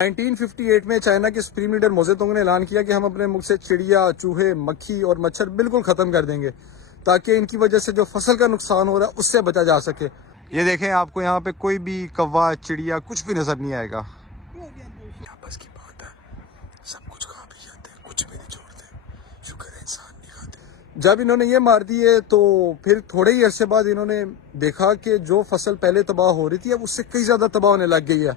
1958 में चाइना के supreme leader मोजेतुंग ने ऐलान किया कि हम अपने मुल्क से चिड़िया, चूहे, मक्खी और मच्छर बिल्कुल खत्म कर देंगे ताकि इनकी वजह से जो फसल का नुकसान हो रहा है उससे बचा जा सके। ये देखें, आपको यहाँ पे कोई भी कौवा, चिड़िया कुछ भी नजर नहीं आएगा। बस की बात है, सब कुछ खा भी जाते हैं, कुछ भी नहीं छोड़ते। शुक्र है इंसान नहीं खाते। जब इन्होंने ये मार दिए तो फिर थोड़े ही अरसे बाद इन्होंने देखा कि जो फसल पहले तबाह हो रही थी अब उससे कई ज्यादा तबाह होने लग गई है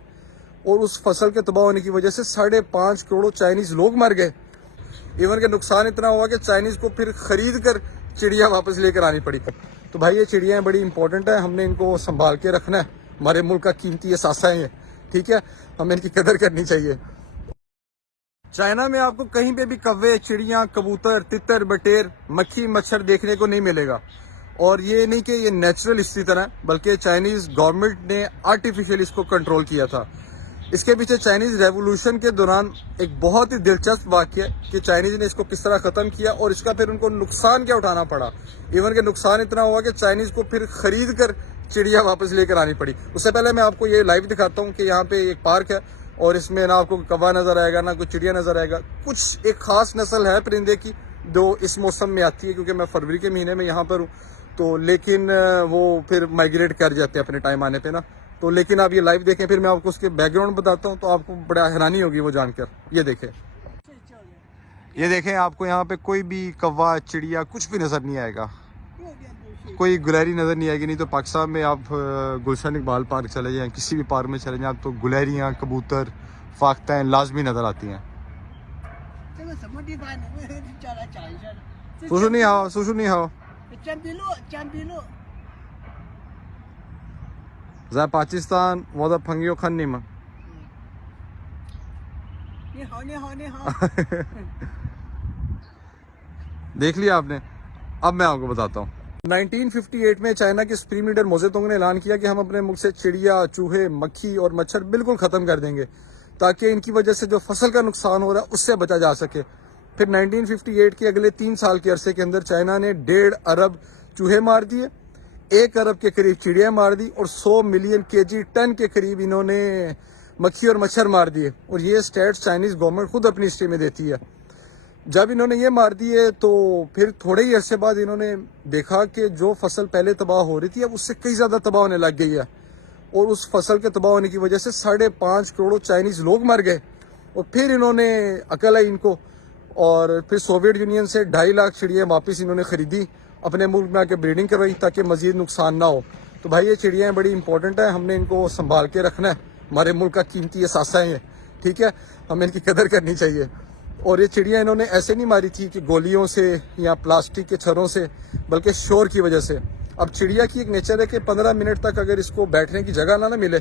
और उस फसल के तबाह होने की वजह से 5.5 करोड़ चाइनीज लोग मर गए। इवन के नुकसान इतना हुआ कि चाइनीज को फिर खरीद कर चिड़िया वापस लेकर आनी पड़ी। तो भाई ये चिड़िया बड़ी इंपॉर्टेंट है, हमने इनको संभाल के रखना है। हमारे मुल्क का कीमती असासा है ये, ठीक है, हमें इनकी कदर करनी चाहिए। चाइना में आपको कहीं पे भी कौवे, चिड़िया, कबूतर, तितर, बटेर, मक्खी, मच्छर देखने को नहीं मिलेगा। और ये नहीं कि ये नेचुरल इसी तरह, बल्कि चाइनीज गवर्नमेंट ने आर्टिफिशियल इसको कंट्रोल किया था। इसके पीछे चाइनीज रेवोल्यूशन के दौरान एक बहुत ही दिलचस्प वाक्य है कि चाइनीज ने इसको किस तरह खत्म किया और इसका फिर उनको नुकसान क्या उठाना पड़ा। इवन के नुकसान इतना हुआ कि चाइनीज को फिर खरीद कर चिड़िया वापस लेकर आनी पड़ी। उससे पहले मैं आपको ये लाइव दिखाता हूँ कि यहाँ पे एक पार्क है और इसमें ना आपको कौवा नजर आएगा, ना कोई चिड़िया नजर आएगा। कुछ एक खास नस्ल है परिंदे की जो इस मौसम में आती है, क्योंकि मैं फरवरी के महीने में यहाँ पर हूँ, तो लेकिन वो फिर माइग्रेट कर जाते हैं अपने टाइम आने पे ना। तो लेकिन आप ये लाइव देखें, फिर मैं आपको उसके बैकग्राउंड बताता हूँ तो आपको बड़ा हैरानी होगी वो जानकर। ये देखें, आपको यहाँ पे कोई भी कौवा, चिड़िया कुछ भी नजर नहीं आएगा, कोई गुलहरी नजर नहीं आएगी। नहीं तो पाकिस्तान में आप गुलशन इकबाल पार्क चले जाएं, किसी भी पार्क में चले जाएं, आप तो गुलहरियाँ, कबूतर, फाख्ताएं लाजमी नजर आती हैं। सुशु नहीं हाओ जा पाकिस्तान वो फंगियो खन नहीं मां देख लिया आपने। अब मैं आपको बताता हूँ। 1958 में चाइना के सुप्रीम लीडर मोजेतुंग ने ऐलान किया कि हम अपने मुल्क से चिड़िया, चूहे, मक्खी और मच्छर बिल्कुल खत्म कर देंगे ताकि इनकी वजह से जो फसल का नुकसान हो रहा है उससे बचा जा सके। फिर 1958 के अगले 3 साल के अरसे के अंदर चाइना ने 1.5 अरब चूहे मार दिए, 1 अरब के करीब चिड़िया मार दी और 100 मिलियन केजी टन के करीब इन्होंने मक्खी और मच्छर मार दिए। और ये स्टैट्स चाइनीज गवर्नमेंट खुद अपनी हिस्ट्री में देती है। जब इन्होंने ये मार दिए तो फिर थोड़े ही अरसे बाद इन्होंने देखा कि जो फसल पहले तबाह हो रही थी अब उससे कई ज्यादा तबाह होने लग गई है और उस फसल के तबाह होने की वजह से 5.5 करोड़ चाइनीज लोग मर गए। और फिर इन्होंने अकल आई इनको और फिर सोवियत यूनियन से 2.5 लाख चिड़िया वापस इन्होंने खरीदी, अपने मुल्क में आके ब्रीडिंग करवाई ताकि मजीद नुकसान ना हो। तो भाई ये चिड़िया बड़ी इंपॉर्टेंट है, हमने इनको संभाल के रखना है। हमारे मुल्क का कीमती असासा है ये, ठीक है, हमें इनकी कदर करनी चाहिए। और ये चिड़िया इन्होंने ऐसे नहीं मारी थी कि गोलियों से या प्लास्टिक के छरों से, बल्कि शोर की वजह से। अब चिड़िया की एक नेचर है कि 15 मिनट तक अगर इसको बैठने की जगह ना मिले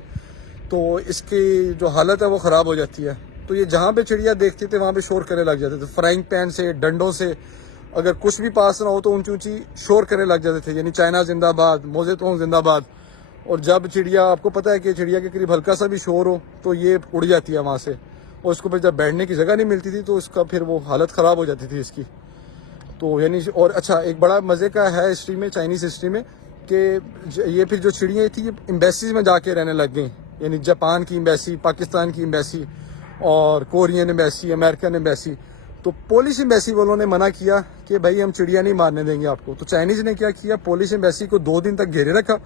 तो इसकी जो हालत है वो ख़राब हो जाती है। तो ये जहाँ पे चिड़िया देखते थे वहाँ पे शोर करने लग जाते थे, फ्राइंग पैन से, डंडों से, अगर कुछ भी पास ना हो तो ऊंची ऊंची शोर करने लग जाते थे, यानी चाइना जिंदाबाद, मोजेतुंग जिंदाबाद। और जब चिड़िया, आपको पता है कि चिड़िया के करीब हल्का सा भी शोर हो तो ये उड़ जाती है वहाँ से, और उसको फिर जब बैठने की जगह नहीं मिलती थी तो उसका फिर वो हालत ख़राब हो जाती थी इसकी। तो यानी और अच्छा एक बड़ा मज़े का है हिस्ट्री में, चाइनीज़ हिस्ट्री में, कि ये फिर जो चिड़ियाँ थी ये एम्बेसीज में जाके रहने लग गई, यानी जापान की एम्बेसी, पाकिस्तान की एम्बेसी और कोरियन एम्बेसी, अमेरिकन एम्बेसी। तो पुलिस एम्बेसी वालों ने मना किया कि भाई हम चिड़िया नहीं मारने देंगे आपको। तो चाइनीज ने क्या किया, पुलिस एम्बेसी को 2 दिन तक घेरे रखा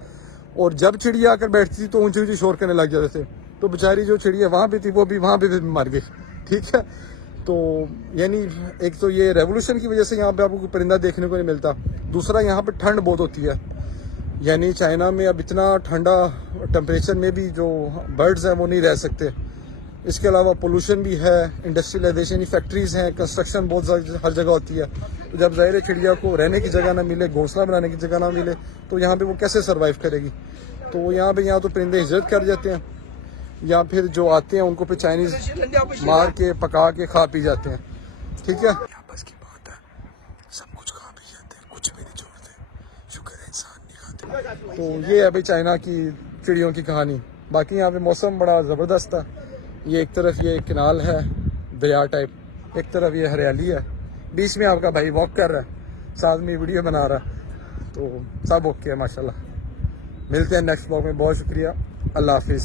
और जब चिड़िया आकर बैठती थी तो ऊंची ऊंची शोर करने लग जाते थे। तो बेचारी जो चिड़िया वहाँ पे थी वो भी वहाँ पे मर गई, ठीक है। तो यानी एक तो ये रेवोल्यूशन की वजह से यहाँ पे आपको कोई परिंदा देखने को नहीं मिलता, दूसरा यहाँ पे ठंड बहुत होती है, यानी चाइना में अब इतना ठंडा टेम्परेचर में भी जो बर्ड्स हैं वो नहीं रह सकते। इसके अलावा पोल्यूशन भी है, इंडस्ट्रियलाइजेशन, फैक्ट्रीज हैं, कंस्ट्रक्शन बहुत हर जगह होती है। तो जब ज़ाहिर चिड़िया को रहने की जगह ना मिले, घोंसला बनाने की जगह ना मिले, तो यहाँ पे वो कैसे सर्वाइव करेगी। तो यहाँ पे तो परिंदे हिजरत कर जाते हैं या फिर जो आते हैं उनको फिर चाइनीज मार के पका के खा पी जाते हैं, ठीक है। बस की बात है, सब कुछ खा पी जाते हैं, कुछ भी नहीं छोड़ते। शुक्र है इंसान नहीं खाते। तो ये है भाई चाइना की चिड़ियों की कहानी। बाकी यहाँ पे मौसम बड़ा ज़बरदस्त था। ये एक तरफ ये किनाल है दरिया टाइप, एक तरफ ये हरियाली है, बीच में आपका भाई वॉक कर रहा है, साथ में वीडियो बना रहा है। तो सब ओके है माशाल्लाह। मिलते हैं नेक्स्ट ब्लॉग में, बहुत शुक्रिया, अल्लाह हाफिज़।